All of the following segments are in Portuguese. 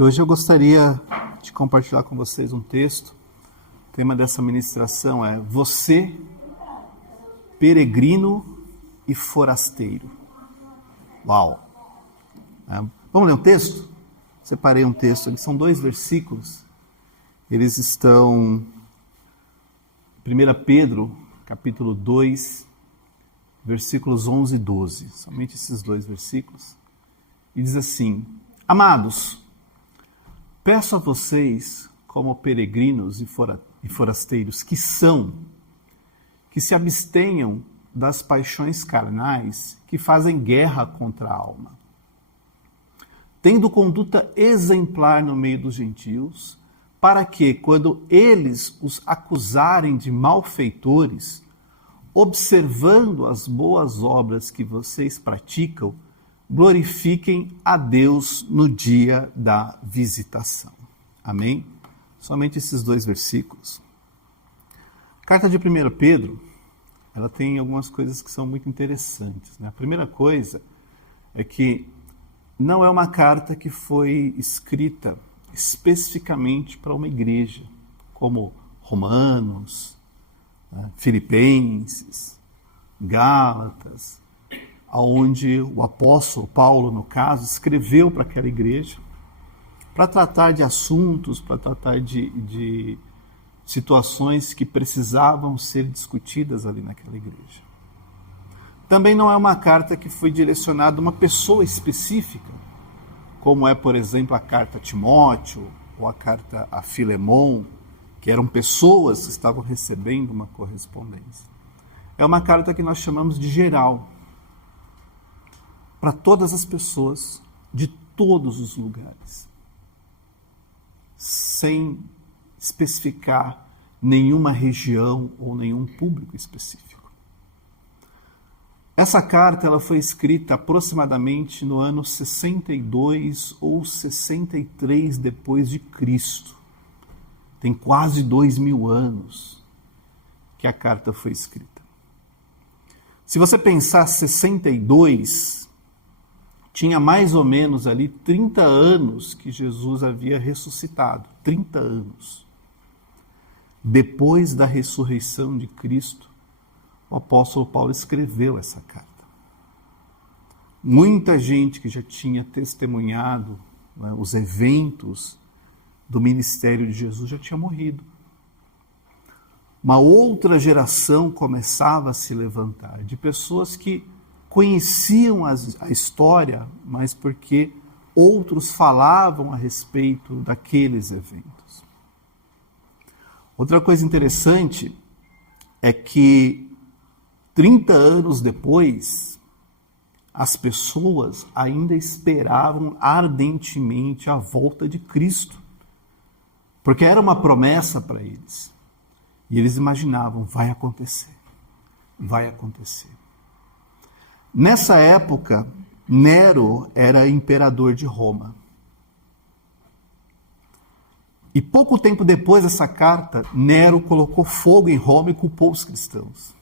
E hoje eu gostaria de compartilhar com vocês um texto. O tema dessa ministração é Você, peregrino e forasteiro. Uau! Vamos ler um texto? Separei um texto aqui, são 2 versículos. Eles estão em 1 Pedro, capítulo 2, versículos 11 e 12. Somente esses 2 versículos. E diz assim: Amados, peço a vocês, como peregrinos e forasteiros que são, que se abstenham das paixões carnais que fazem guerra contra a alma, tendo conduta exemplar no meio dos gentios, para que, quando eles os acusarem de malfeitores, observando as boas obras que vocês praticam, glorifiquem a Deus no dia da visitação. Amém? Somente esses 2 versículos. A carta de 1 Pedro, ela tem algumas coisas que são muito interessantes, né? A primeira coisa é que não é uma carta que foi escrita especificamente para uma igreja, como Romanos, Filipenses, Gálatas, onde o apóstolo Paulo, no caso, escreveu para aquela igreja para tratar de assuntos, para tratar de situações que precisavam ser discutidas ali naquela igreja. Também não é uma carta que foi direcionada a uma pessoa específica, como é, por exemplo, a carta a Timóteo ou a carta a Filemon, que eram pessoas que estavam recebendo uma correspondência. É uma carta que nós chamamos de geral, para todas as pessoas, de todos os lugares, sem especificar nenhuma região ou nenhum público específico. Essa carta ela foi escrita aproximadamente no ano 62 ou 63 depois de Cristo. Tem quase 2000 anos que a carta foi escrita. Se você pensar 62, tinha mais ou menos ali 30 anos que Jesus havia ressuscitado. 30 anos. Depois da ressurreição de Cristo, o apóstolo Paulo escreveu essa carta. Muita gente que já tinha testemunhado, né, os eventos do ministério de Jesus já tinha morrido. Uma outra geração começava a se levantar, de pessoas que conheciam a história, mas porque outros falavam a respeito daqueles eventos. Outra coisa interessante é que 30 anos depois, as pessoas ainda esperavam ardentemente a volta de Cristo, porque era uma promessa para eles. E eles imaginavam, vai acontecer, vai acontecer. Nessa época, Nero era imperador de Roma. E pouco tempo depois dessa carta, Nero colocou fogo em Roma e culpou os cristãos.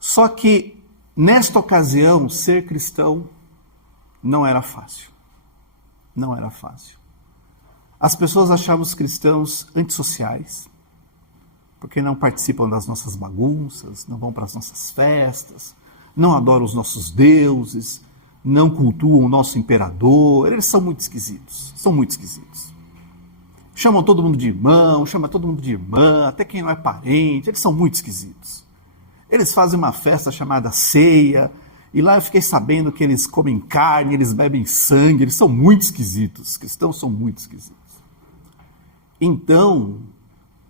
Só que, nesta ocasião, ser cristão não era fácil. Não era fácil. As pessoas achavam os cristãos antissociais, porque não participam das nossas bagunças, não vão para as nossas festas, não adoram os nossos deuses, não cultuam o nosso imperador. Eles são muito esquisitos, são muito esquisitos. Chamam todo mundo de irmão, chamam todo mundo de irmã, até quem não é parente, eles são muito esquisitos. Eles fazem uma festa chamada ceia, e lá eu fiquei sabendo que eles comem carne, eles bebem sangue, eles são muito esquisitos, os cristãos são muito esquisitos. Então,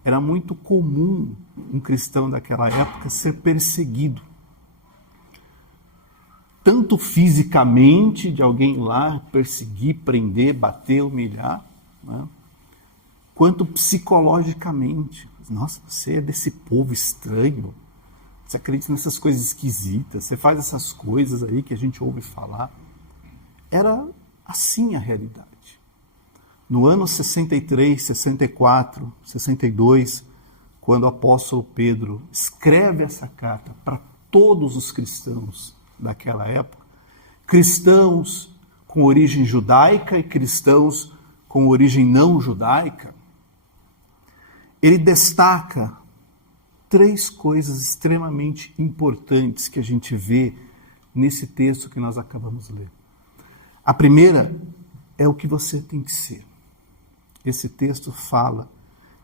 era muito comum um cristão daquela época ser perseguido. Tanto fisicamente, de alguém lá perseguir, prender, bater, humilhar, né? Quanto psicologicamente. Nossa, você é desse povo estranho, você acredita nessas coisas esquisitas, você faz essas coisas aí que a gente ouve falar. Era assim a realidade. No ano 63, 64, 62, quando o apóstolo Pedro escreve essa carta para todos os cristãos daquela época, cristãos com origem judaica e cristãos com origem não judaica, ele destaca 3 coisas extremamente importantes que a gente vê nesse texto que nós acabamos de ler. A primeira é o que você tem que ser. Esse texto fala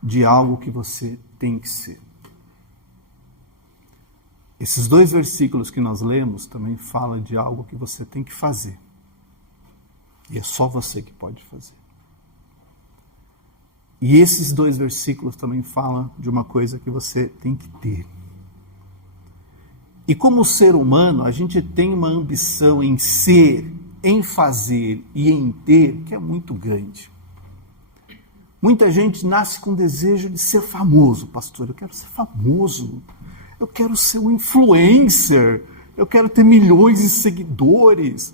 de algo que você tem que ser. Esses 2 versículos que nós lemos também falam de algo que você tem que fazer. E é só você que pode fazer. E esses 2 versículos também falam de uma coisa que você tem que ter. E como ser humano, a gente tem uma ambição em ser, em fazer e em ter, que é muito grande. Muita gente nasce com desejo de ser famoso, pastor. Eu quero ser famoso. Eu quero ser um influencer. Eu quero ter milhões de seguidores.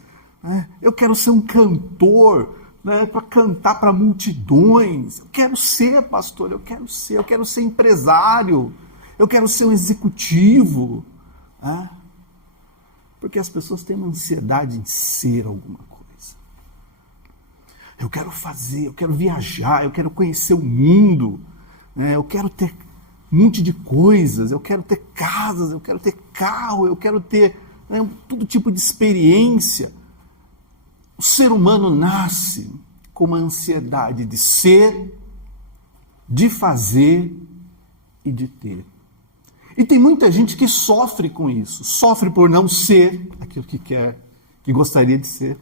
Eu quero ser um cantor, para cantar para multidões. Eu quero ser, pastor. Eu quero ser empresário. Eu quero ser um executivo. Porque as pessoas têm uma ansiedade em ser alguma coisa. Eu quero fazer, eu quero viajar, eu quero conhecer o mundo, eu quero ter um monte de coisas, eu quero ter casas, eu quero ter carro, eu quero ter todo tipo de experiência. O ser humano nasce com uma ansiedade de ser, de fazer e de ter. E tem muita gente que sofre com isso. Sofre por não ser aquilo que quer, que gostaria de ser.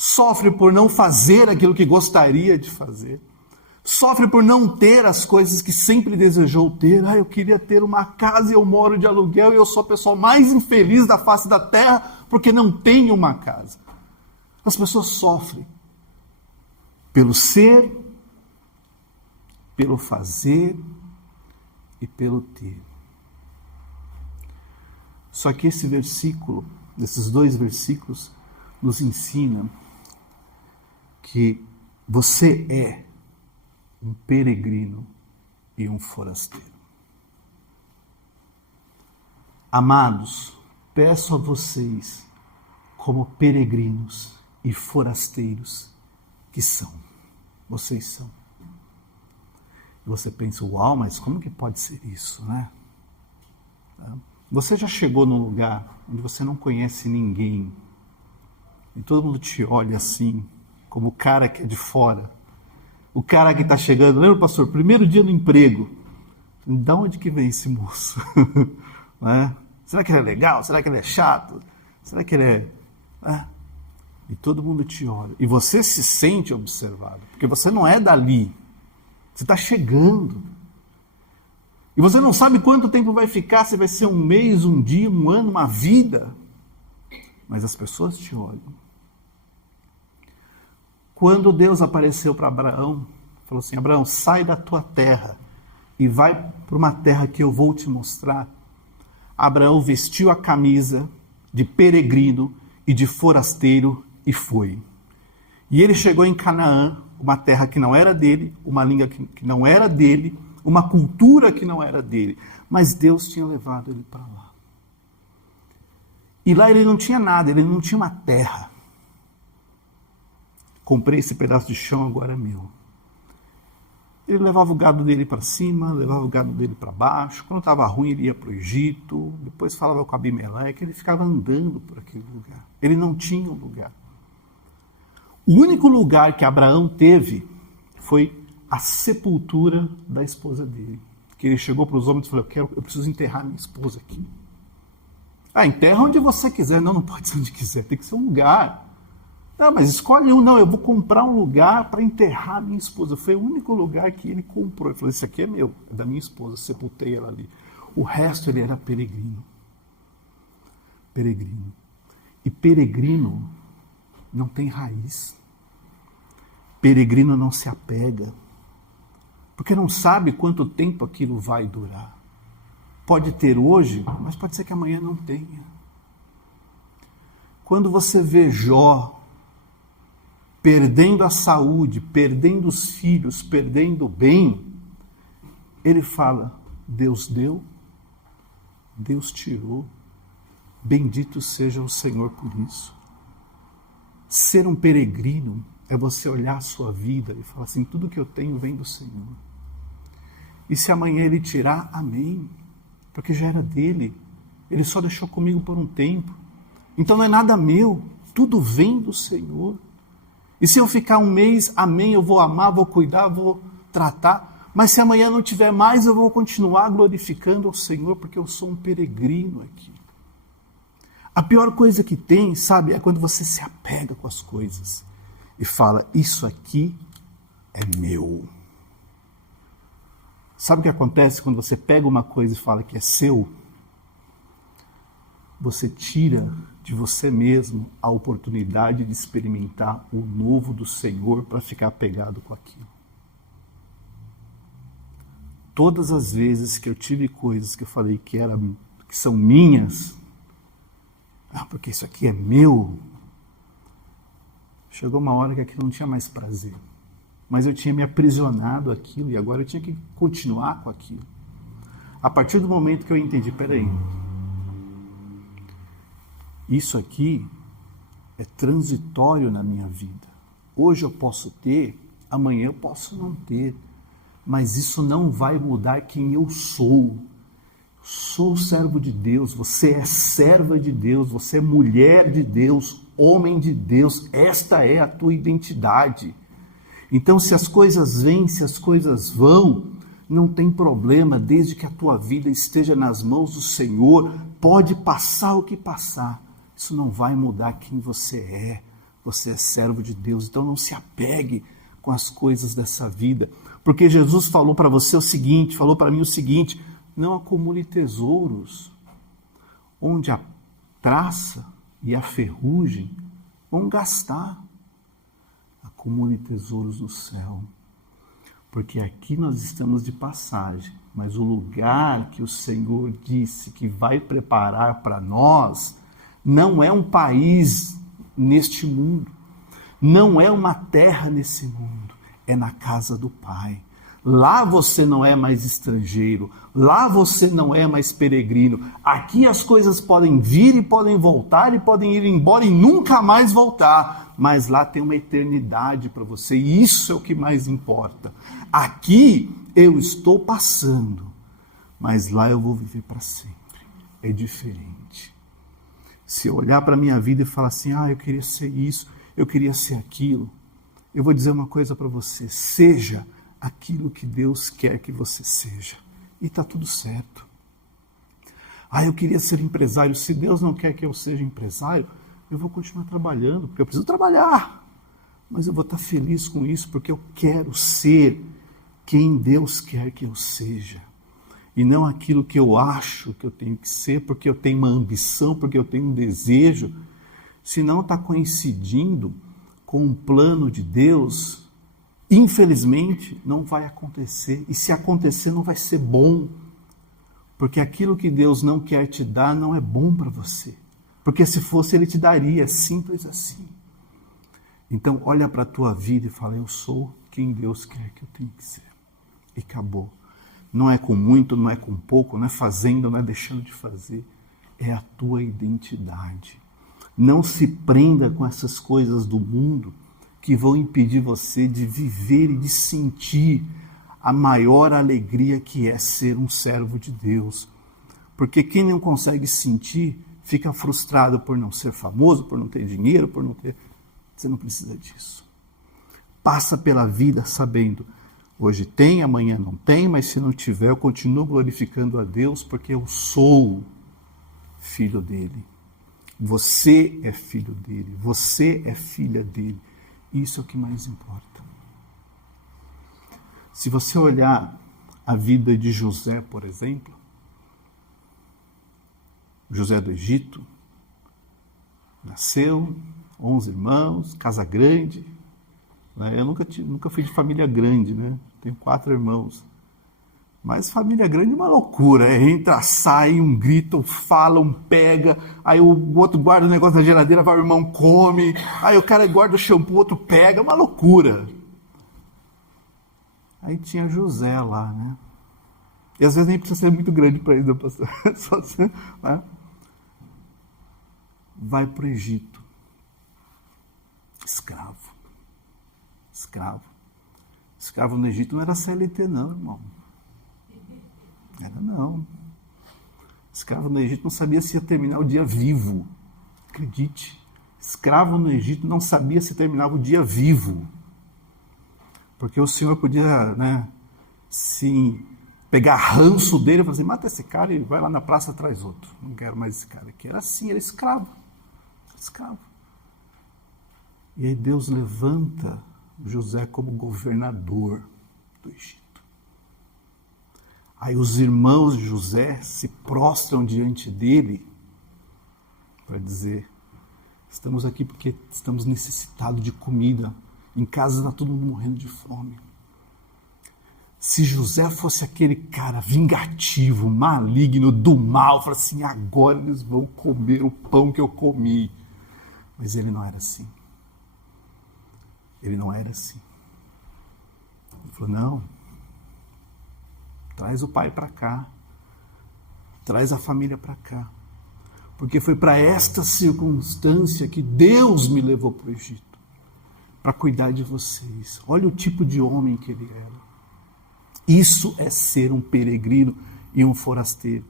Sofre por não fazer aquilo que gostaria de fazer. Sofre por não ter as coisas que sempre desejou ter. Eu queria ter uma casa e eu moro de aluguel e eu sou a pessoa mais infeliz da face da terra porque não tenho uma casa. As pessoas sofrem pelo ser, pelo fazer e pelo ter. Só que esse versículo, esses 2 versículos, nos ensinam que você é um peregrino e um forasteiro. Amados, peço a vocês, como peregrinos e forasteiros que são. Vocês são. E você pensa, uau, mas como que pode ser isso, né? Você já chegou num lugar onde você não conhece ninguém e todo mundo te olha assim, como o cara que é de fora, o cara que está chegando. Lembra, pastor, primeiro dia no emprego, de onde que vem esse moço? Né? Será que ele é legal? Será que ele é chato? Será que ele é... E todo mundo te olha. E você se sente observado, porque você não é dali. Você está chegando. E você não sabe quanto tempo vai ficar, se vai ser um mês, um dia, um ano, uma vida. Mas as pessoas te olham. Quando Deus apareceu para Abraão, falou assim, Abraão, sai da tua terra e vai para uma terra que eu vou te mostrar. Abraão vestiu a camisa de peregrino e de forasteiro e foi. E ele chegou em Canaã, uma terra que não era dele, uma língua que não era dele, uma cultura que não era dele. Mas Deus tinha levado ele para lá. E lá ele não tinha nada, ele não tinha uma terra. Comprei esse pedaço de chão, agora é meu. Ele levava o gado dele para cima, levava o gado dele para baixo. Quando estava ruim, ele ia para o Egito. Depois falava com Abimeleque, ele ficava andando por aquele lugar. Ele não tinha um lugar. O único lugar que Abraão teve foi a sepultura da esposa dele. Que ele chegou para os homens e falou, eu preciso enterrar minha esposa aqui. Enterra onde você quiser. Não pode ser onde quiser, tem que ser um lugar. Não, mas escolhe um. Não, eu vou comprar um lugar para enterrar minha esposa. Foi o único lugar que ele comprou. Ele falou, esse aqui é meu, é da minha esposa, sepultei ela ali. O resto ele era peregrino. Peregrino. E peregrino não tem raiz. Peregrino não se apega. Porque não sabe quanto tempo aquilo vai durar. Pode ter hoje, mas pode ser que amanhã não tenha. Quando você vê Jó perdendo a saúde, perdendo os filhos, perdendo o bem, ele fala, Deus deu, Deus tirou, bendito seja o Senhor por isso. Ser um peregrino é você olhar a sua vida e falar assim, tudo que eu tenho vem do Senhor. E se amanhã Ele tirar, amém. Porque já era dele. Ele só deixou comigo por um tempo. Então não é nada meu. Tudo vem do Senhor. E se eu ficar um mês, amém, eu vou amar, vou cuidar, vou tratar. Mas se amanhã não tiver mais, eu vou continuar glorificando ao Senhor, porque eu sou um peregrino aqui. A pior coisa que tem, sabe, é quando você se apega com as coisas e fala, isso aqui é meu. Sabe o que acontece quando você pega uma coisa e fala que é seu? Você tira de você mesmo a oportunidade de experimentar o novo do Senhor para ficar apegado com aquilo. Todas as vezes que eu tive coisas que eu falei que são minhas, porque isso aqui é meu, chegou uma hora que aquilo não tinha mais prazer. Mas eu tinha me aprisionado àquilo e agora eu tinha que continuar com aquilo. A partir do momento que eu entendi, peraí, isso aqui é transitório na minha vida. Hoje eu posso ter, amanhã eu posso não ter, mas isso não vai mudar quem eu sou. Sou servo de Deus, você é serva de Deus, você é mulher de Deus, homem de Deus, esta é a tua identidade. Então, se as coisas vêm, se as coisas vão, não tem problema, desde que a tua vida esteja nas mãos do Senhor, pode passar o que passar, isso não vai mudar quem você é servo de Deus, então não se apegue com as coisas dessa vida, porque Jesus falou para você o seguinte, falou para mim o seguinte, não acumule tesouros, onde a traça e a ferrugem vão gastar. Acumule tesouros no céu, porque aqui nós estamos de passagem, mas o lugar que o Senhor disse que vai preparar para nós, não é um país neste mundo, não é uma terra nesse mundo, é na casa do Pai. Lá você não é mais estrangeiro, lá você não é mais peregrino. Aqui as coisas podem vir e podem voltar e podem ir embora e nunca mais voltar. Mas lá tem uma eternidade para você e isso é o que mais importa. Aqui eu estou passando, mas lá eu vou viver para sempre. É diferente. Se eu olhar para a minha vida e falar assim, eu queria ser isso, eu queria ser aquilo, eu vou dizer uma coisa para você, seja aquilo que Deus quer que você seja. E está tudo certo. Eu queria ser empresário. Se Deus não quer que eu seja empresário, eu vou continuar trabalhando, porque eu preciso trabalhar. Mas eu vou estar feliz com isso, porque eu quero ser quem Deus quer que eu seja. E não aquilo que eu acho que eu tenho que ser, porque eu tenho uma ambição, porque eu tenho um desejo. Se não está coincidindo com um plano de Deus, infelizmente, não vai acontecer. E se acontecer, não vai ser bom. Porque aquilo que Deus não quer te dar, não é bom para você. Porque se fosse, Ele te daria. É simples assim. Então, olha para a tua vida e fala, eu sou quem Deus quer que eu tenha que ser. E acabou. Não é com muito, não é com pouco, não é fazendo, não é deixando de fazer. É a tua identidade. Não se prenda com essas coisas do mundo, que vão impedir você de viver e de sentir a maior alegria que é ser um servo de Deus. Porque quem não consegue sentir, fica frustrado por não ser famoso, por não ter dinheiro, por não ter... Você não precisa disso. Passa pela vida sabendo, hoje tem, amanhã não tem, mas se não tiver, eu continuo glorificando a Deus, porque eu sou filho dele. Você é filho dele, você é filha dele. Isso é o que mais importa. Se você olhar a vida de José, por exemplo, José do Egito, nasceu, 11 irmãos, casa grande. Eu nunca fui de família grande, né? Tenho 4 irmãos. Mas família grande é uma loucura. Entra, sai, um grita, um fala, um pega. Aí o outro guarda o negócio na geladeira, vai o irmão come. Aí o cara guarda o shampoo, o outro pega. É uma loucura. Aí tinha José lá, né? E às vezes nem precisa ser muito grande para isso, pastor. Só ser, né? Vai para o Egito. Escravo. Escravo. Escravo no Egito não era CLT não, irmão. Era não. Escravo no Egito não sabia se ia terminar o dia vivo. Acredite. Escravo no Egito não sabia se terminava o dia vivo. Porque o Senhor podia, sim, pegar ranço dele e falar assim, mata esse cara e vai lá na praça traz outro. Não quero mais esse cara aqui. Era assim, era escravo. Escravo. E aí Deus levanta José como governador do Egito. Aí os irmãos de José se prostram diante dele para dizer, estamos aqui porque estamos necessitados de comida. Em casa está todo mundo morrendo de fome. Se José fosse aquele cara vingativo, maligno, do mal, fala assim, agora eles vão comer o pão que eu comi. Mas ele não era assim. Ele não era assim. Ele falou, não, traz o pai para cá, traz a família para cá, porque foi para esta circunstância que Deus me levou para o Egito, para cuidar de vocês. Olha o tipo de homem que ele era. Isso é ser um peregrino e um forasteiro.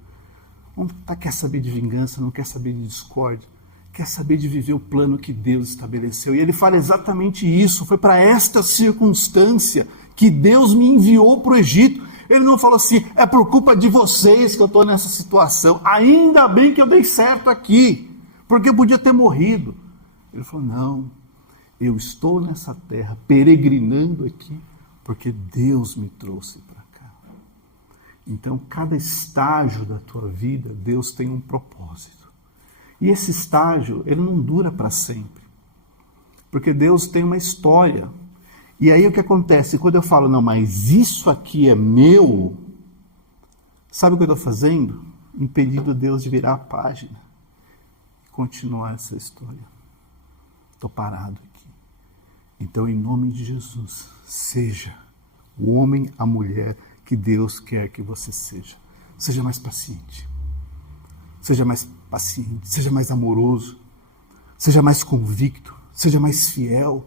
Não quer saber de vingança, não quer saber de discórdia, quer saber de viver o plano que Deus estabeleceu. E ele fala exatamente isso. Foi para esta circunstância que Deus me enviou para o Egito. Ele não falou assim, é por culpa de vocês que eu estou nessa situação. Ainda bem que eu dei certo aqui, porque eu podia ter morrido. Ele falou, não, eu estou nessa terra, peregrinando aqui, porque Deus me trouxe para cá. Então, cada estágio da tua vida, Deus tem um propósito. E esse estágio, ele não dura para sempre. Porque Deus tem uma história. E aí o que acontece? Quando eu falo, não, mas isso aqui é meu, sabe o que eu estou fazendo? Impedindo Deus de virar a página e continuar essa história. Estou parado aqui. Então, em nome de Jesus, seja o homem, a mulher que Deus quer que você seja. Seja mais paciente. Seja mais paciente, seja mais amoroso, seja mais convicto, seja mais fiel,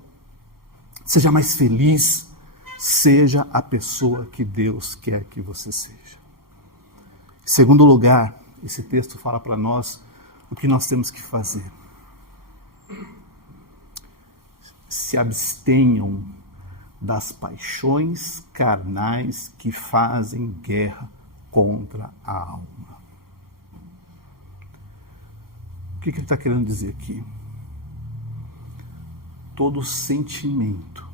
seja mais feliz, seja a pessoa que Deus quer que você seja. Em segundo lugar, esse texto fala para nós o que nós temos que fazer. Se abstenham das paixões carnais que fazem guerra contra a alma. O que ele está querendo dizer aqui? Todo sentimento,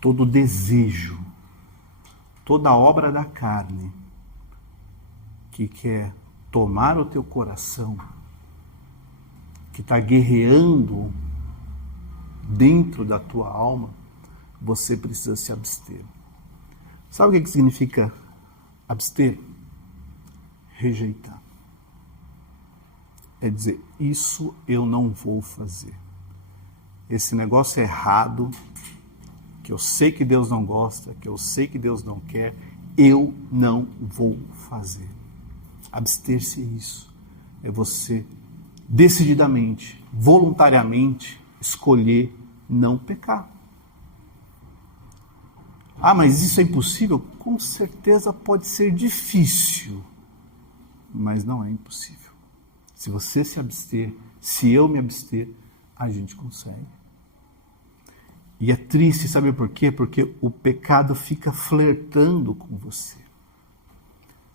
todo desejo, toda obra da carne que quer tomar o teu coração, que está guerreando dentro da tua alma, você precisa se abster. Sabe o que significa abster? Rejeitar. É dizer, isso eu não vou fazer. Esse negócio é errado, que eu sei que Deus não gosta, que eu sei que Deus não quer, eu não vou fazer. Abster-se é isso. É você decididamente, voluntariamente, escolher não pecar. Ah, mas isso é impossível? Com certeza pode ser difícil, mas não é impossível. Se você se abster, se eu me abster, a gente consegue. E é triste, sabe por quê? Porque o pecado fica flertando com você.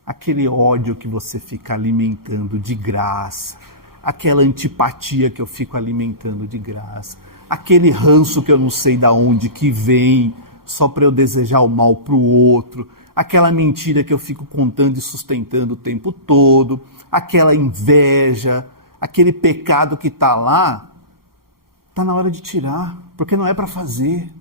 Aquele ódio que você fica alimentando de graça, aquela antipatia que eu fico alimentando de graça, aquele ranço que eu não sei de onde que vem, só para eu desejar o mal para o outro, aquela mentira que eu fico contando e sustentando o tempo todo, aquela inveja, aquele pecado que está lá, está na hora de tirar, porque não é para fazer.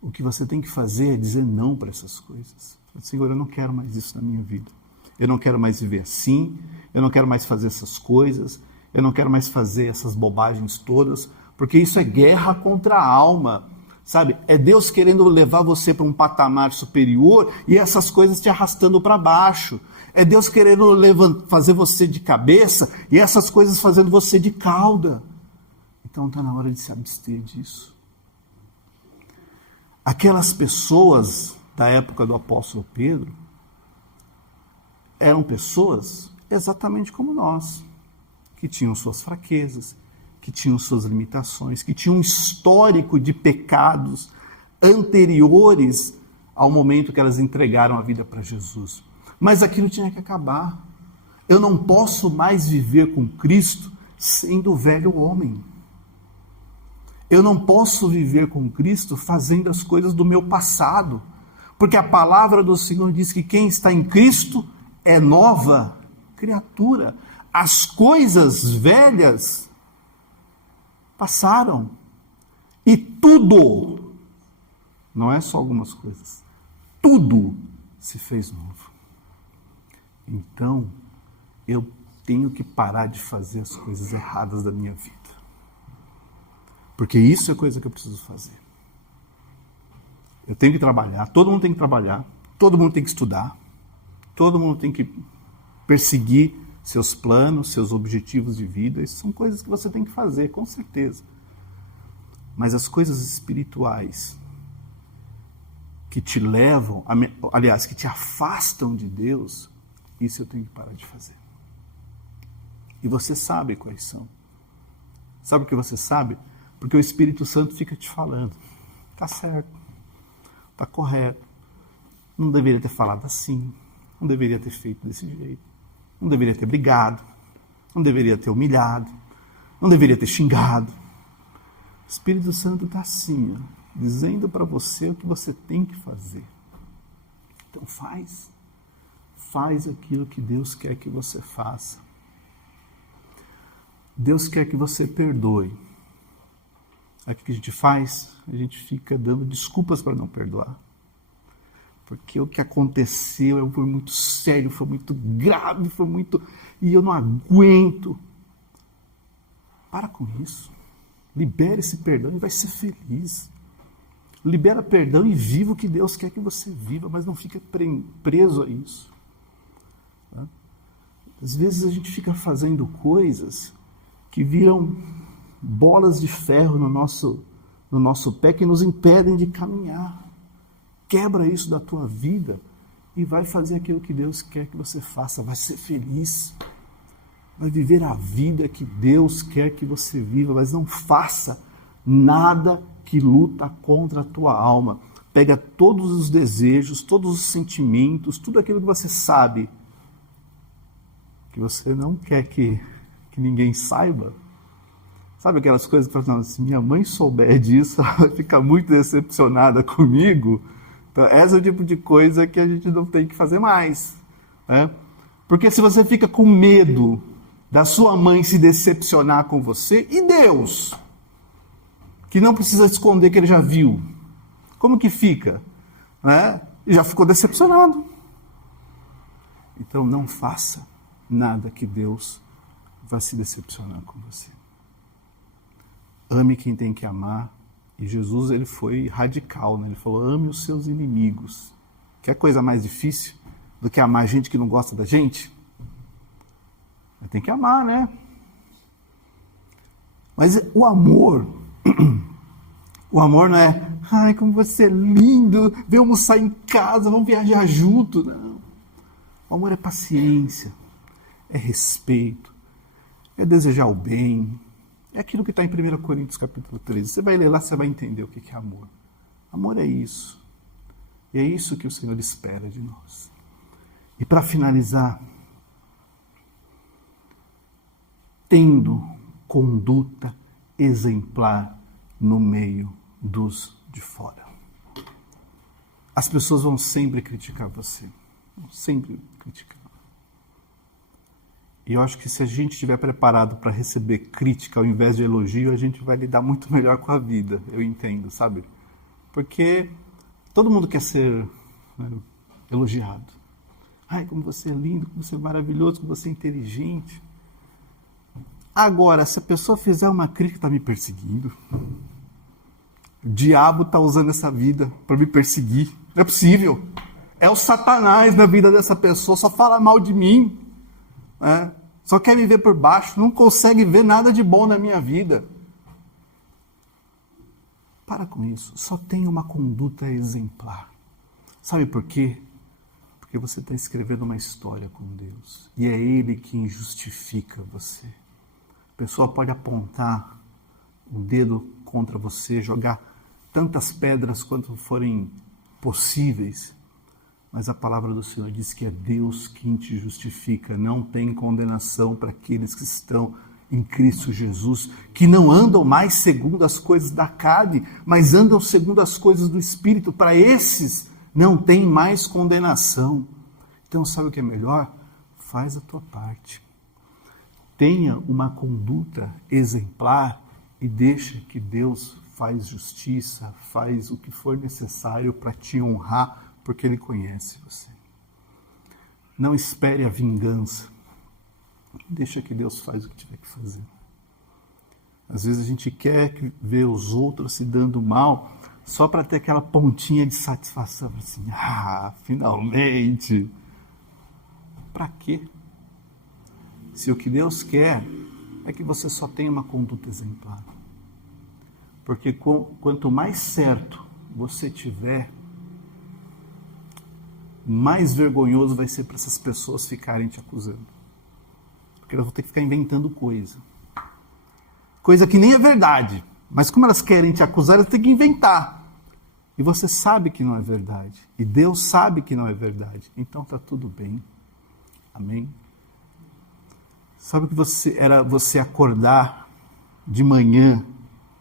O que você tem que fazer é dizer não para essas coisas. Senhor, eu não quero mais isso na minha vida. Eu não quero mais viver assim, eu não quero mais fazer essas coisas, eu não quero mais fazer essas bobagens todas, porque isso é guerra contra a alma. Sabe, é Deus querendo levar você para um patamar superior e essas coisas te arrastando para baixo. É Deus querendo fazer você de cabeça e essas coisas fazendo você de cauda. Então está na hora de se abster disso. Aquelas pessoas da época do apóstolo Pedro eram pessoas exatamente como nós, que tinham suas fraquezas, que tinham suas limitações, que tinham um histórico de pecados anteriores ao momento que elas entregaram a vida para Jesus. Mas aquilo tinha que acabar. Eu não posso mais viver com Cristo sendo o velho homem. Eu não posso viver com Cristo fazendo as coisas do meu passado, porque a palavra do Senhor diz que quem está em Cristo é nova criatura. As coisas velhas passaram e tudo, não é só algumas coisas, tudo se fez novo. Então, eu tenho que parar de fazer as coisas erradas da minha vida. Porque isso é coisa que eu preciso fazer. Eu tenho que trabalhar, todo mundo tem que trabalhar, todo mundo tem que estudar, todo mundo tem que perseguir seus planos, seus objetivos de vida. Isso são coisas que você tem que fazer, com certeza. Mas as coisas espirituais que te levam, aliás, que te afastam de Deus, isso eu tenho que parar de fazer. E você sabe quais são. Sabe o que você sabe? Porque o Espírito Santo fica te falando. Está certo, está correto. Não deveria ter falado assim, não deveria ter feito desse jeito, não deveria ter brigado, não deveria ter humilhado, não deveria ter xingado. O Espírito Santo está assim, dizendo para você o que você tem que fazer. Então faz aquilo que Deus quer que você faça. Deus quer que você perdoe. Aí o que a gente faz? A gente fica dando desculpas para não perdoar. Porque o que aconteceu foi muito sério, foi muito grave, e eu não aguento. Para com isso. Libere esse perdão e vai ser feliz. Libera perdão e viva o que Deus quer que você viva, mas não fica preso a isso. Tá? Às vezes a gente fica fazendo coisas que viram bolas de ferro no nosso pé que nos impedem de caminhar. Quebra isso da tua vida e vai fazer aquilo que Deus quer que você faça. Vai ser feliz. Vai viver a vida que Deus quer que você viva, mas não faça nada que luta contra a tua alma. Pega todos os desejos, todos os sentimentos, tudo aquilo que você sabe, que você não quer que ninguém saiba. Sabe aquelas coisas que falam, se minha mãe souber disso, ela vai ficar muito decepcionada comigo. Então, esse é o tipo de coisa que a gente não tem que fazer mais. Né? Porque se você fica com medo da sua mãe se decepcionar com você, e Deus, que não precisa esconder que ele já viu, como que fica? Né? Ele já ficou decepcionado. Então não faça nada que Deus vai se decepcionar com você. Ame quem tem que amar. E Jesus, ele foi radical, né? Ele falou, ame os seus inimigos. Quer coisa mais difícil do que amar gente que não gosta da gente? Tem que amar, né? Mas o amor não é, ai, como você é lindo, vem almoçar em casa, vamos viajar junto. Não. O amor é paciência, é respeito, é desejar o bem. É aquilo que está em 1 Coríntios capítulo 13. Você vai ler lá, você vai entender o que é amor. Amor é isso. E é isso que o Senhor espera de nós. E para finalizar, tendo conduta exemplar no meio dos de fora. As pessoas vão sempre criticar você. Vão sempre criticar. E eu acho que se a gente estiver preparado para receber crítica ao invés de elogio, a gente vai lidar muito melhor com a vida, eu entendo, sabe? Porque todo mundo quer ser elogiado. Ai, como você é lindo, como você é maravilhoso, como você é inteligente. Agora, se a pessoa fizer uma crítica, está me perseguindo. O diabo está usando essa vida para me perseguir. Não é possível. É o Satanás na vida dessa pessoa, só fala mal de mim. Só quer me ver por baixo, não consegue ver nada de bom na minha vida. Para com isso. Só tenha uma conduta exemplar. Sabe por quê? Porque você está escrevendo uma história com Deus. E é Ele quem justifica você. A pessoa pode apontar o dedo contra você, jogar tantas pedras quanto forem possíveis. Mas a palavra do Senhor diz que é Deus quem te justifica. Não tem condenação para aqueles que estão em Cristo Jesus, que não andam mais segundo as coisas da carne, mas andam segundo as coisas do Espírito. Para esses não tem mais condenação. Então, sabe o que é melhor? Faz a tua parte. Tenha uma conduta exemplar e deixa que Deus faz justiça, faz o que for necessário para te honrar, porque Ele conhece você. Não espere a vingança. Deixa que Deus faz o que tiver que fazer. Às vezes a gente quer ver os outros se dando mal só para ter aquela pontinha de satisfação. Assim, finalmente. Para quê? Se o que Deus quer é que você só tenha uma conduta exemplar. Porque quanto mais certo você tiver, mais vergonhoso vai ser para essas pessoas ficarem te acusando. Porque elas vão ter que ficar inventando coisa. Coisa que nem é verdade. Mas como elas querem te acusar, elas têm que inventar. E você sabe que não é verdade. E Deus sabe que não é verdade. Então está tudo bem. Amém? Sabe o que era você acordar de manhã,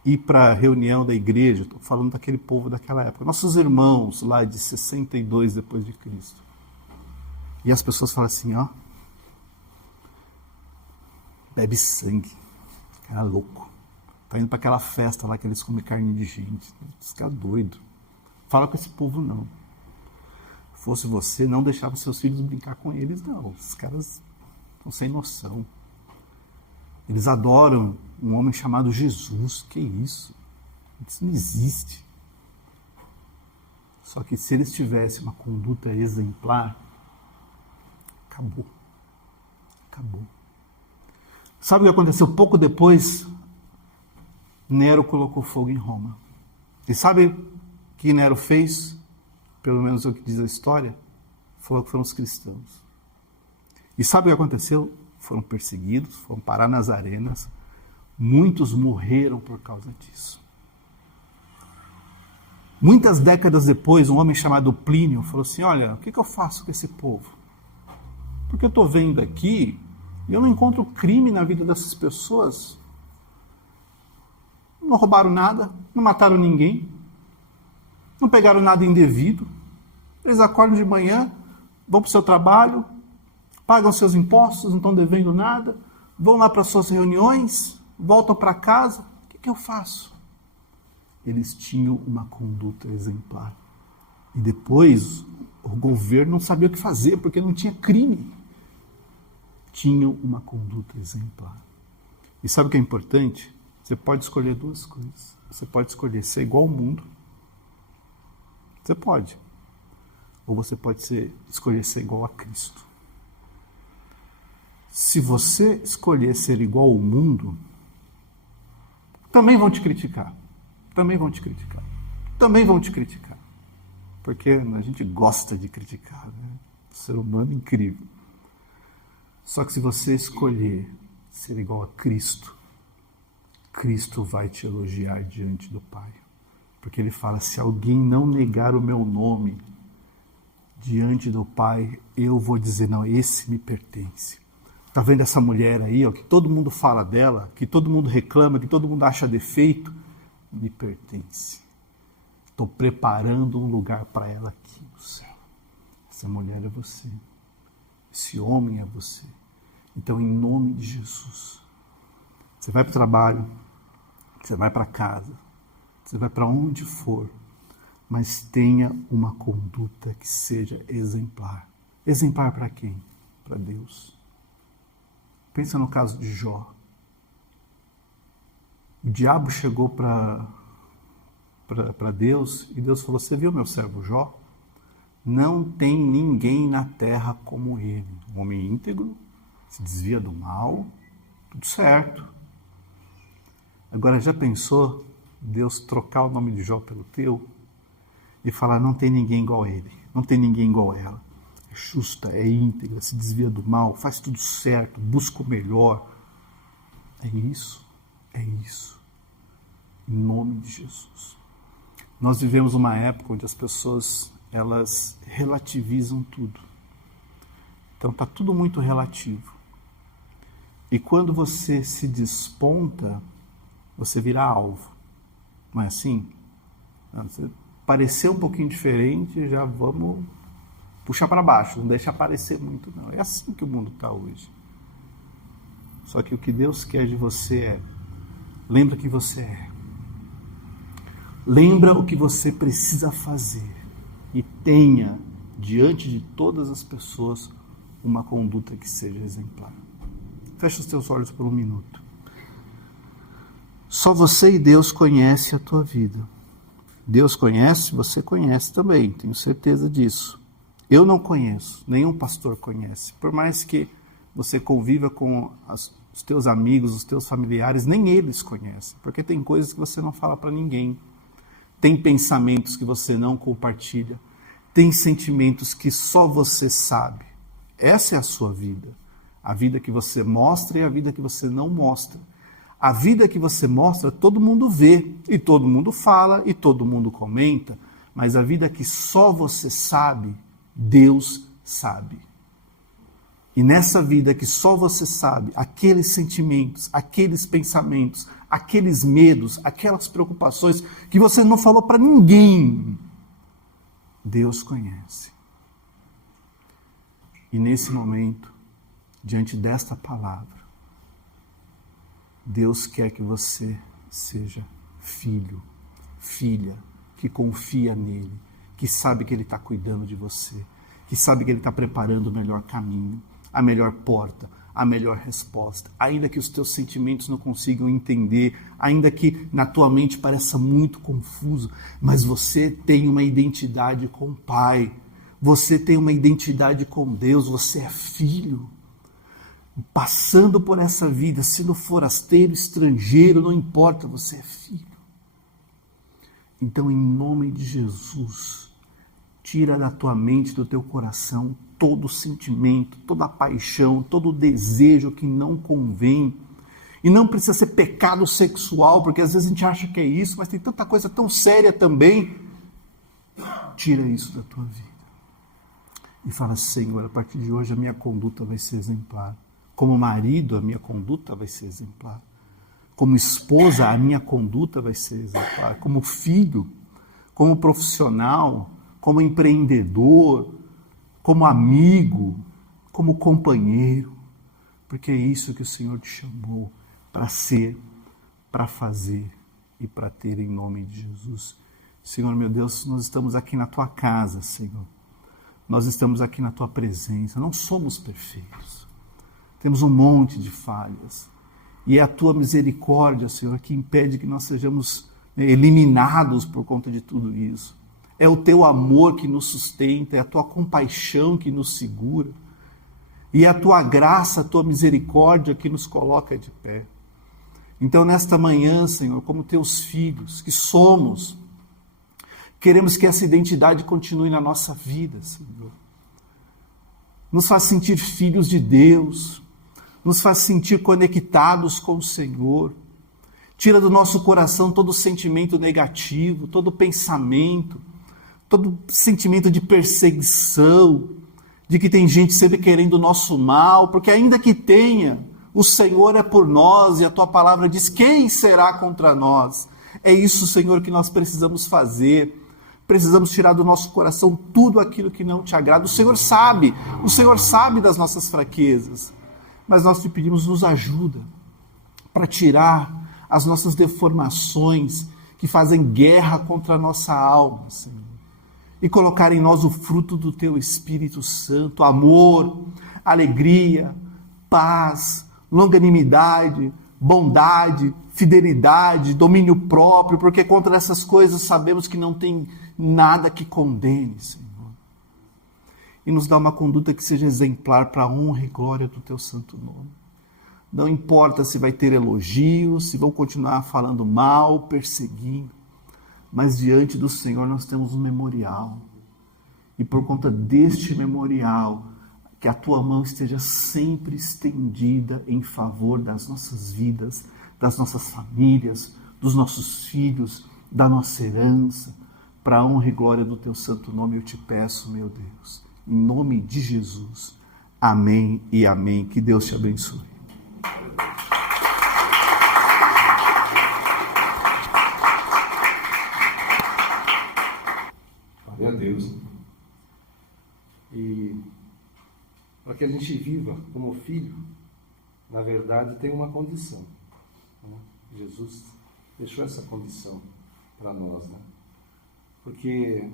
ir para a reunião da igreja? Estou falando daquele povo daquela época. Nossos irmãos lá de 62 depois de Cristo. E as pessoas falam assim, bebe sangue, cara louco. Tá indo para aquela festa lá que eles comem carne de gente. Esse cara doido. Fala com esse povo não. Se fosse você, não deixava seus filhos brincar com eles, não. Esses caras estão sem noção. Eles adoram um homem chamado Jesus. Que isso? Isso não existe. Só que se eles tivessem uma conduta exemplar, acabou. Acabou. Sabe o que aconteceu? Pouco depois, Nero colocou fogo em Roma. E sabe o que Nero fez? Pelo menos é o que diz a história. Falou que foram os cristãos. E sabe o que aconteceu? Foram perseguidos, foram parar nas arenas. Muitos morreram por causa disso. Muitas décadas depois, um homem chamado Plínio falou assim, olha, o que eu faço com esse povo? Porque eu estou vendo aqui e eu não encontro crime na vida dessas pessoas. Não roubaram nada, não mataram ninguém, não pegaram nada indevido. Eles acordam de manhã, vão para o seu trabalho, pagam seus impostos, não estão devendo nada, vão lá para suas reuniões, voltam para casa. O que eu faço? Eles tinham uma conduta exemplar. E depois, o governo não sabia o que fazer, porque não tinha crime. Tinham uma conduta exemplar. E sabe o que é importante? Você pode escolher duas coisas. Você pode escolher ser igual ao mundo. Você pode. Ou você pode escolher ser igual a Cristo. Se você escolher ser igual ao mundo, também vão te criticar. Também vão te criticar. Também vão te criticar. Porque a gente gosta de criticar, né? O ser humano é incrível. Só que se você escolher ser igual a Cristo, Cristo vai te elogiar diante do Pai. Porque Ele fala, se alguém não negar o meu nome diante do Pai, eu vou dizer, não, esse me pertence. Está vendo essa mulher aí, que todo mundo fala dela, que todo mundo reclama, que todo mundo acha defeito? Me pertence. Estou preparando um lugar para ela aqui no céu. Essa mulher é você. Esse homem é você. Então, em nome de Jesus, você vai para o trabalho, você vai para casa, você vai para onde for, mas tenha uma conduta que seja exemplar. Exemplar para quem? Para Deus. Pensa no caso de Jó. O diabo chegou para Deus e Deus falou, você viu meu servo Jó? Não tem ninguém na terra como ele. Um homem íntegro, se desvia do mal, tudo certo. Agora, já pensou Deus trocar o nome de Jó pelo teu e falar, não tem ninguém igual a ele, não tem ninguém igual a ela. É justa, é íntegra, se desvia do mal, faz tudo certo, busca o melhor. É isso, é isso. Em nome de Jesus. Nós vivemos uma época onde as pessoas, elas relativizam tudo. Então está tudo muito relativo. E quando você se desponta, você vira alvo. Não é assim? Você parecer um pouquinho diferente, já vamos puxar para baixo, não deixa aparecer muito não. É assim que o mundo está hoje. Só que o que Deus quer de você é, lembra que você é. Lembra o que você precisa fazer. E tenha, diante de todas as pessoas, uma conduta que seja exemplar. Fecha os teus olhos por um minuto. Só você e Deus conhecem a tua vida. Deus conhece, você conhece também, tenho certeza disso. Eu não conheço, nenhum pastor conhece. Por mais que você conviva com os teus amigos, os teus familiares, nem eles conhecem. Porque tem coisas que você não fala para ninguém. Tem pensamentos que você não compartilha. Tem sentimentos que só você sabe. Essa é a sua vida. A vida que você mostra e a vida que você não mostra. A vida que você mostra, todo mundo vê, e todo mundo fala, e todo mundo comenta, mas a vida que só você sabe, Deus sabe. E nessa vida que só você sabe, aqueles sentimentos, aqueles pensamentos, aqueles medos, aquelas preocupações que você não falou para ninguém, Deus conhece. E nesse momento, diante desta palavra, Deus quer que você seja filho, filha, que confia nele, que sabe que ele está cuidando de você, que sabe que ele está preparando o melhor caminho, a melhor porta, a melhor resposta. Ainda que os teus sentimentos não consigam entender, ainda que na tua mente pareça muito confuso, mas você tem uma identidade com o Pai, você tem uma identidade com Deus, você é filho. Passando por essa vida, sendo forasteiro, estrangeiro, não importa, você é filho. Então, em nome de Jesus, tira da tua mente, do teu coração, todo sentimento, toda paixão, todo desejo que não convém. E não precisa ser pecado sexual, porque às vezes a gente acha que é isso, mas tem tanta coisa tão séria também. Tira isso da tua vida. E fala, Senhor, a partir de hoje a minha conduta vai ser exemplar. Como marido, a minha conduta vai ser exemplar. Como esposa, a minha conduta vai ser exemplar. Como filho, como profissional, como empreendedor, como amigo, como companheiro. Porque é isso que o Senhor te chamou para ser, para fazer e para ter em nome de Jesus. Senhor, meu Deus, nós estamos aqui na tua casa, Senhor. Nós estamos aqui na tua presença. Não somos perfeitos. Temos um monte de falhas. E é a tua misericórdia, Senhor, que impede que nós sejamos eliminados por conta de tudo isso. É o teu amor que nos sustenta, é a tua compaixão que nos segura. E é a tua graça, a tua misericórdia que nos coloca de pé. Então, nesta manhã, Senhor, como teus filhos, que somos, queremos que essa identidade continue na nossa vida, Senhor. Nos faz sentir filhos de Deus, nos faz sentir conectados com o Senhor. Tira do nosso coração todo sentimento negativo, todo pensamento, todo sentimento de perseguição, de que tem gente sempre querendo o nosso mal, porque ainda que tenha, o Senhor é por nós e a tua palavra diz, quem será contra nós? É isso, Senhor, que nós precisamos fazer. Precisamos tirar do nosso coração tudo aquilo que não te agrada. O Senhor sabe das nossas fraquezas. Mas nós te pedimos, nos ajuda para tirar as nossas deformações que fazem guerra contra a nossa alma, Senhor. E colocar em nós o fruto do teu Espírito Santo, amor, alegria, paz, longanimidade, bondade, fidelidade, domínio próprio, porque contra essas coisas sabemos que não tem nada que condene, Senhor. E nos dá uma conduta que seja exemplar para a honra e glória do teu santo nome. Não importa se vai ter elogios, se vão continuar falando mal, perseguindo, mas diante do Senhor nós temos um memorial. E por conta deste memorial, que a tua mão esteja sempre estendida em favor das nossas vidas, das nossas famílias, dos nossos filhos, da nossa herança, para a honra e glória do teu santo nome, eu te peço, meu Deus, em nome de Jesus. Amém e amém. Que Deus te abençoe. Glória a Deus. E para que a gente viva como filho, na verdade tem uma condição, né? Jesus deixou essa condição para nós, né? Porque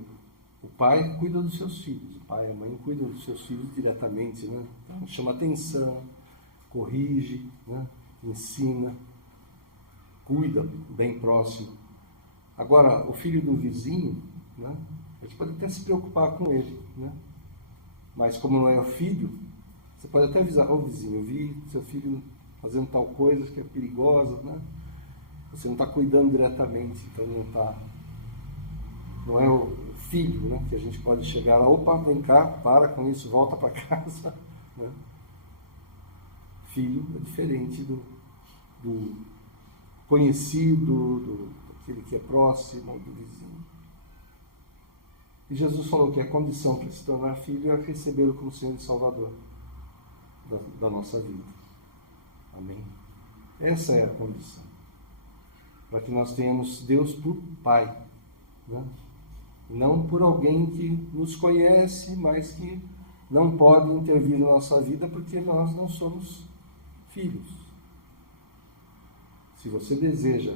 o pai cuida dos seus filhos, o pai e a mãe cuidam dos seus filhos diretamente, né? Então, chama atenção, corrige, né? Ensina, cuida bem próximo. Agora, o filho do vizinho, né? A gente pode até se preocupar com ele, né? Mas como não é o filho, você pode até avisar: ô vizinho, eu vi seu filho fazendo tal coisa que é perigosa, né? Você não está cuidando diretamente, então não é o filho, né? Que a gente pode chegar lá: opa, vem cá, para com isso, volta para casa, né? Filho é diferente do conhecido, daquele que é próximo, do vizinho. E Jesus falou que a condição para se tornar filho é recebê-lo como Senhor e Salvador da nossa vida. Amém? Essa é a condição. Para que nós tenhamos Deus por Pai, né? Não por alguém que nos conhece, mas que não pode intervir na nossa vida porque nós não somos filhos. Se você deseja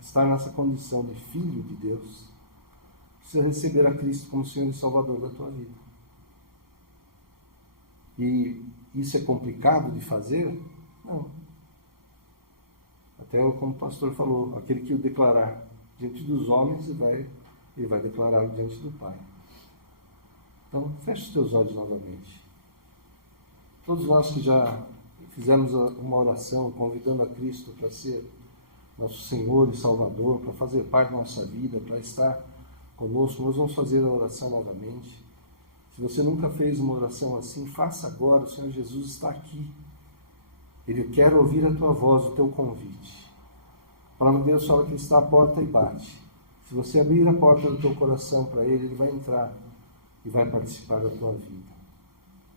estar nessa condição de filho de Deus, precisa receber a Cristo como Senhor e Salvador da tua vida. E isso é complicado de fazer? Não. Até como o pastor falou, aquele que o declarar diante dos homens, ele vai declarar diante do Pai. Então, feche os teus olhos novamente. Todos nós que já fizemos uma oração convidando a Cristo para ser nosso Senhor e Salvador, para fazer parte da nossa vida, para estar conosco, nós vamos fazer a oração novamente. Se você nunca fez uma oração assim, faça agora. O Senhor Jesus está aqui. Ele quer ouvir a tua voz, o teu convite. A palavra de Deus fala que Ele está à porta e bate. Se você abrir a porta do teu coração para Ele, Ele vai entrar e vai participar da tua vida.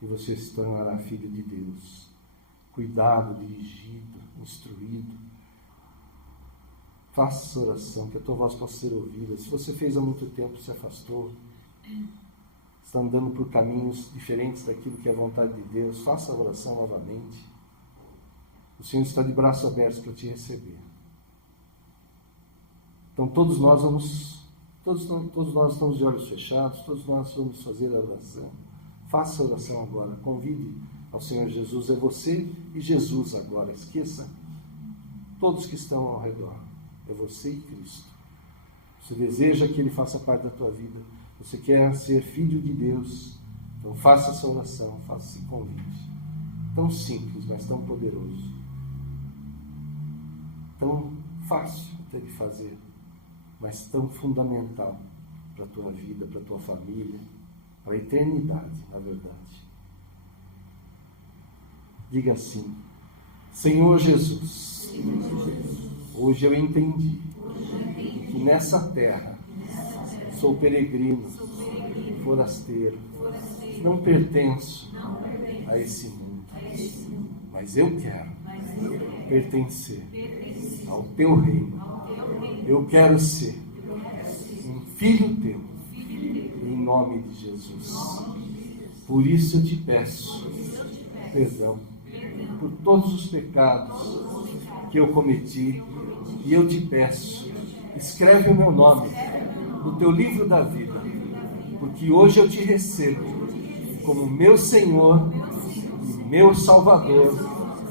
E você se tornará filho de Deus, cuidado, dirigido, instruído. Faça essa oração, que a tua voz possa ser ouvida. Se você fez há muito tempo, se afastou, está andando por caminhos diferentes daquilo que é a vontade de Deus, faça a oração novamente. O Senhor está de braços abertos para te receber. Então todos nós estamos de olhos fechados, todos nós vamos fazer a oração. Faça a oração agora, convide ao Senhor Jesus, é você e Jesus agora, esqueça todos que estão ao redor. É você e Cristo. Você deseja que Ele faça parte da tua vida. Você quer ser filho de Deus. Então faça essa oração, faça esse convite. Tão simples, mas tão poderoso. Tão fácil até de fazer, mas tão fundamental para a tua vida, para a tua família, para a eternidade, na verdade. Diga assim: Senhor Jesus, hoje eu entendi que nessa terra sou peregrino, forasteiro, não pertenço a esse mundo, mas eu quero pertencer ao teu reino. Eu quero ser um filho teu, em nome de Jesus. Por isso eu te peço perdão por todos os pecados que eu cometi, e eu te peço, escreve o meu nome no teu livro da vida, porque hoje eu te recebo como meu Senhor e meu Salvador,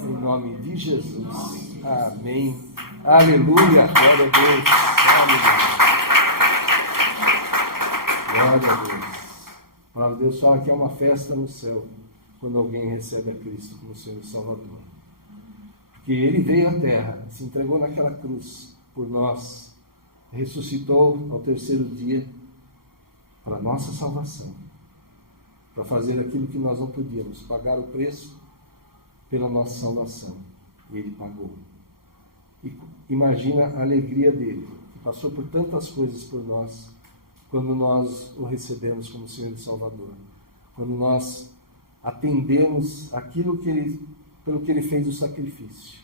em nome de Jesus. Amém. Aleluia. Glória a Deus. Glória a Deus. A palavra de Deus fala que é uma festa no céu quando alguém recebe a Cristo como Senhor e Salvador. Porque ele veio à terra, se entregou naquela cruz por nós, ressuscitou ao terceiro dia para a nossa salvação, para fazer aquilo que nós não podíamos, pagar o preço pela nossa salvação. E ele pagou. E imagina a alegria dele, que passou por tantas coisas por nós, quando nós o recebemos como Senhor e Salvador. Quando nós atendemos aquilo pelo que ele fez o sacrifício.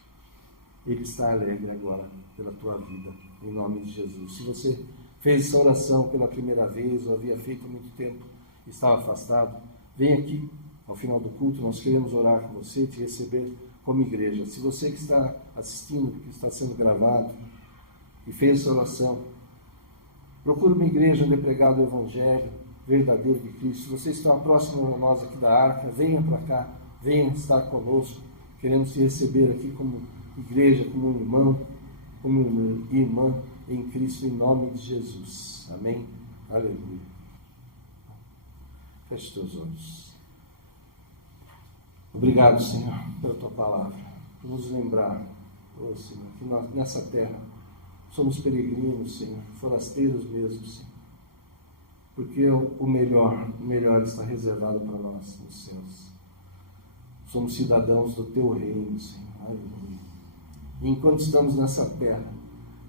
Ele está alegre agora pela tua vida, em nome de Jesus. Se você fez essa oração pela primeira vez, ou havia feito há muito tempo, estava afastado, vem aqui ao final do culto, nós queremos orar com você, te receber como igreja. Se você que está assistindo, que está sendo gravado, e fez essa oração, procure uma igreja onde é pregado o Evangelho verdadeiro de Cristo. Se você está próximo a nós aqui da Arca, venha para cá, venha estar conosco. Queremos te receber aqui como igreja, como um irmão, como uma irmã em Cristo, em nome de Jesus. Amém? Aleluia. Feche teus olhos. Obrigado, Senhor, pela tua palavra, por nos lembrar, Senhor, que nós nessa terra somos peregrinos, Senhor, forasteiros mesmo, Senhor, porque o melhor está reservado para nós nos céus. Somos cidadãos do teu reino, Senhor. Aleluia. E enquanto estamos nessa terra,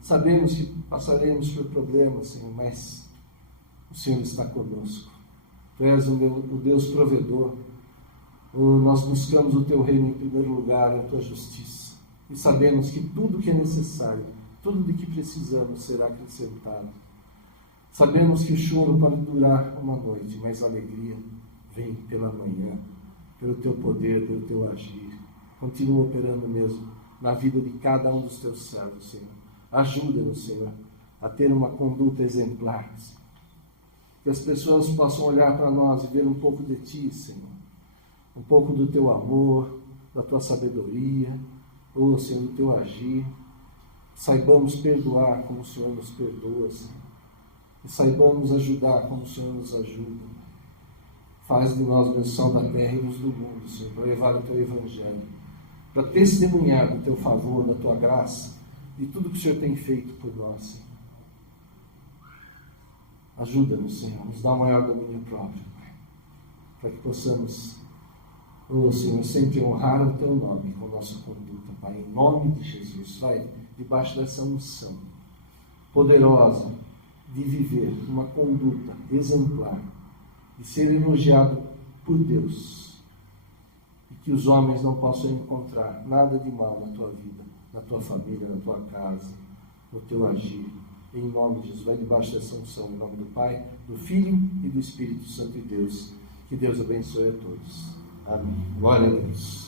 sabemos que passaremos por problemas, Senhor, mas o Senhor está conosco. Tu és o Deus provedor. Nós buscamos o teu reino em primeiro lugar, a tua justiça. E sabemos que tudo que é necessário, tudo de que precisamos será acrescentado. Sabemos que o choro pode durar uma noite, mas a alegria vem pela manhã, pelo teu poder, pelo teu agir. Continua operando mesmo na vida de cada um dos teus servos, Senhor. Ajuda-nos, Senhor, a ter uma conduta exemplar, Senhor. Que as pessoas possam olhar para nós e ver um pouco de ti, Senhor. Um pouco do teu amor, da tua sabedoria, Senhor, do teu agir. Saibamos perdoar como o Senhor nos perdoa, Senhor. E saibamos ajudar como o Senhor nos ajuda. Faz de nós o sal da terra e luz do mundo, Senhor, para levar o teu evangelho, para testemunhar do teu favor, da tua graça, de tudo que o Senhor tem feito por nós, Senhor. Ajuda-nos, Senhor, nos dá maior domínio próprio, Pai, para que possamos, Senhor, sempre honrar o teu nome com nossa conduta, Pai, em nome de Jesus. Vai debaixo dessa unção poderosa de viver uma conduta exemplar, de ser elogiado por Deus, e que os homens não possam encontrar nada de mal na tua vida, na tua família, na tua casa, no teu agir. Em nome de Jesus, vai debaixo dessa unção, em nome do Pai, do Filho e do Espírito Santo de Deus. Que Deus abençoe a todos. Amém. Glória a Deus.